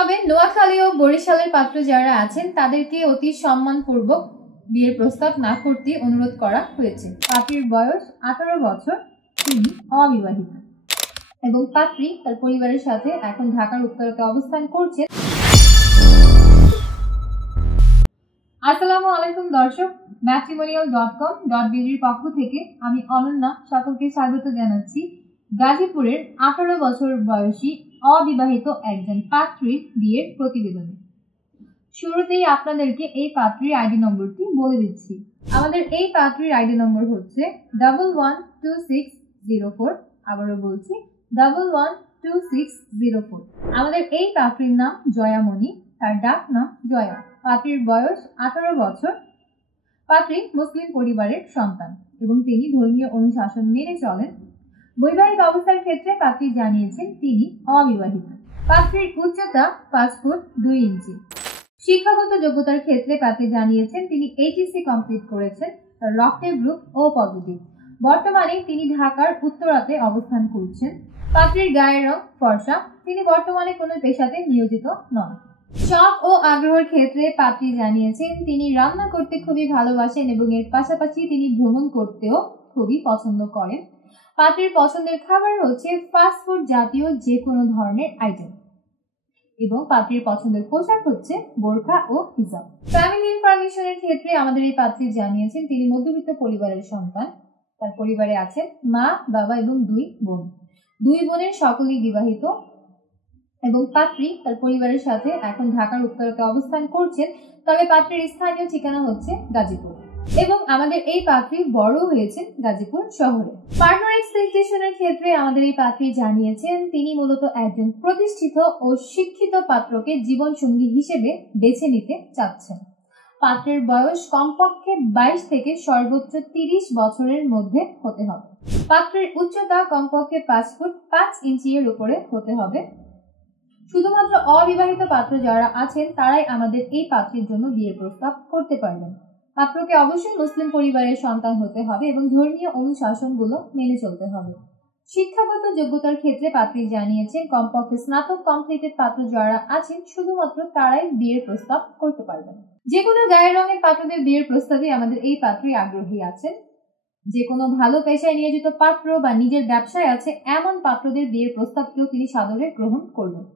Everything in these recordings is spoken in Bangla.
তবে নোয়াখালী ও বরিশালের পাত্র যারা আছেন তাদেরকে অতি সম্মানপূর্বক বিয়ের প্রস্তাব না করতে অনুরোধ করা হয়েছে। পাত্রীর বয়স 18 বছর, তিনি অবিবাহিত এবং পাত্রী তার পরিবারের সাথে এখন ঢাকার উত্তরাতে অবস্থান করছেন। আসসালামু আলাইকুম দর্শক, matrimonial.com.bd এর পক্ষ থেকে আমি অনন্যা সকলকে স্বাগত জানাচ্ছি গাজীপুরের 18 বছর বয়সী অবিবাহিত একজন পাত্রীর বিয়ের প্রতিবেদনে। শুরুতেই আপনাদেরকে এই পাত্রীর আইডি নম্বরটি বলে দিচ্ছি। আমাদের এই পাত্রীর আইডি নম্বর হচ্ছে 112604। আবারও বলছি 112604। আমাদের এই পাত্রীর নাম জয়ামণি, তার ডাক নাম জয়া। পাত্রীর বয়স 18 বছর। পাত্রী মুসলিম পরিবারের সন্তান এবং তিনি ধর্মীয় অনুশাসন মেনে চলেন। বৈবাহিক অবস্থার ক্ষেত্রে পাত্রী জানিয়েছেন তিনি অবিবাহিত। পাত্রীর উচ্চতা 5 ফুট 2 ইঞ্চি। শিক্ষাগত যোগ্যতার ক্ষেত্রে পাত্রী জানিয়েছেন তিনি এইচএসসি কমপ্লিট করেছেন, তার রক্তের গ্রুপ ও পজিটিভ। বর্তমানে তিনি ঢাকার উত্তরাতে অবস্থান করছেন। পাত্রীর গায়ের রং ফর্সা। তিনি বর্তমানে কোনো পেশাতে নিয়োজিত নন। শখ ও আগ্রহের ক্ষেত্রে পাত্রী জানিয়েছেন তিনি রান্না করতে খুবই ভালোবাসেন এবং এর পাশাপাশি তিনি ভ্রমণ করতেও খুবই পছন্দ করেন। পাত্রীর পছন্দের খাবার হচ্ছে ফাস্ট ফুড জাতীয় যে কোনো ধরনের আইটেম এবং পাত্রীর পছন্দের পোশাক হচ্ছে বোরকা ও হিজাব। ফ্যামিলি ইনফরমেশনের ক্ষেত্রে আমাদের এই পাত্রী জানিয়েছেন তিনি মধ্যবিত্ত পরিবারের সন্তান। তার পরিবারে আছেন মা, বাবা এবং 2 বোন। 2 বোনের সকলেই বিবাহিত এবং পাত্রী তার পরিবারের সাথে এখন ঢাকার উত্তরাতে অবস্থান করছেন। তবে পাত্রীর স্থানীয় ঠিকানা হচ্ছে গাজীপুর এবং আমাদের এই পাত্রী বড় হয়েছে গাজীপুর শহরে। পার্টনার এক্সপেকটেশনের ক্ষেত্রে আমাদের এই পাত্রী জানিয়েছেন তিনি মূলত একজন প্রতিষ্ঠিত ও শিক্ষিত পাত্রকে জীবন সঙ্গী হিসেবে বেছে নিতে চাচ্ছেন। পাত্রের বয়স কমপক্ষে 22 থেকে সর্বোচ্চ 30 বছরের মধ্যে হতে হবে। পাত্রের উচ্চতা কমপক্ষে 5 ফুট 5 ইঞ্চি এর উপরে হতে হবে। শুধুমাত্র অবিবাহিত পাত্র যারা আছেন তারাই আমাদের এই পাত্রীর জন্য বিয়ের প্রস্তাব করতে পারবেন। পাত্রকে অবশ্যই মুসলিম পরিবারের সন্তান হতে হবে এবং ধর্মীয় অনুশাসনগুলো মেনে চলতে হবে। শিক্ষাগত যোগ্যতার ক্ষেত্রে পাত্রী জানিয়েছেন কমপক্ষে স্নাতক কমপ্লিটেড পাত্র যারা আছেন শুধুমাত্র তারাই বিয়ের প্রস্তাব করতে পারবেন। যে কোনো গায়ের রঙের পাত্রদের বিয়ের প্রস্তাবে আমাদের এই পাত্রী আগ্রহী আছেন। যে কোনো ভালো পেশায় নিয়োজিত পাত্র বা নিজের ব্যবসায় আছে এমন পাত্রদের বিয়ের প্রস্তাবকেও তিনি সাদরে গ্রহণ করবেন।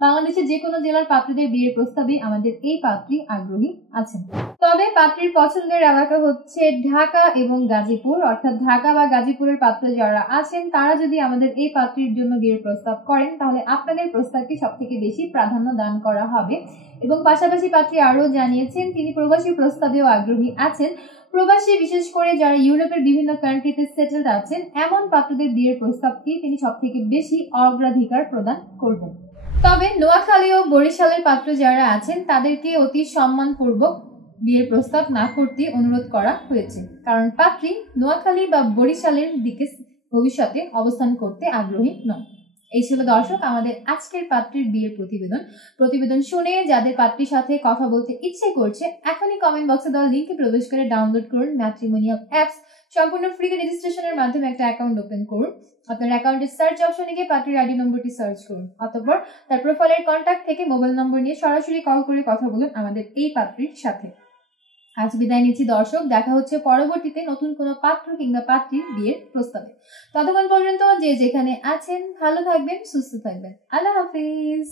বাংলাদেশের যে কোনো জেলার পাত্রদের বিয়ের প্রস্তাবে আমাদের এই পাত্রী আগ্রহী আছেন। তবে পাত্রীর পছন্দের এলাকা হচ্ছে ঢাকা এবং গাজীপুর, অর্থাৎ ঢাকা বা গাজীপুরের পাত্র যারা আছেন তারা যদি আমাদের এই পাত্রীর জন্য বিয়ের প্রস্তাব করেন তাহলে আপনাদের প্রস্তাবকে সবথেকে বেশি প্রাধান্য দান করা হবে। এবং পাশাপাশি পাত্রী আরও জানিয়েছেন তিনি প্রবাসী প্রস্তাবেও আগ্রহী আছেন। প্রবাসী বিশেষ করে যারা ইউরোপের বিভিন্ন কান্ট্রিতে সেটেলড আছেন এমন পাত্রদের বিয়ের প্রস্তাবকে তিনি সবথেকে বেশি অগ্রাধিকার প্রদান করবেন। তবে নোয়াখালী ও বরিশালের পাত্র যারা আছেন তাদেরকে অতি সম্মানপূর্বক বিয়ের প্রস্তাব না করতে অনুরোধ করা হয়েছে, কারণ পাত্রী নোয়াখালী বা বরিশালের দিকে ভবিষ্যতে অবস্থান করতে আগ্রহী নন। এই ছিল দর্শক আমাদের আজকের পাত্রীর বিয়ের প্রতিবেদন শুনে যাদের পাত্রীর সাথে কথা বলতে ইচ্ছে করছে এখনই কমেন্ট বক্সে দেওয়া লিঙ্কে প্রবেশ করে ডাউনলোড করুন ম্যাট্রিমোনিয়াল অ্যাপস। সম্পূর্ণ ফ্রিতে রেজিস্ট্রেশনের মাধ্যমে একটা অ্যাকাউন্ট ওপেন করুন। আপনার অ্যাকাউন্টের সার্চ অপশনে গিয়ে পাত্রীর আইডি নম্বরটি সার্চ করুন। অতঃপর তার প্রোফাইলের কন্ট্যাক্ট থেকে মোবাইল নম্বর নিয়ে সরাসরি কল করে কথা বলুন আমাদের এই পাত্রীর সাথে। আজ বিদায় নিচ্ছি দর্শক, দেখা হচ্ছে পরবর্তীতে নতুন কোনো পাত্র কিংবা পাত্রীর বিয়ের প্রস্তাবে। ততক্ষণ পর্যন্ত যে যেখানে আছেন ভালো থাকবেন, সুস্থ থাকবেন। আল্লাহ হাফিজ।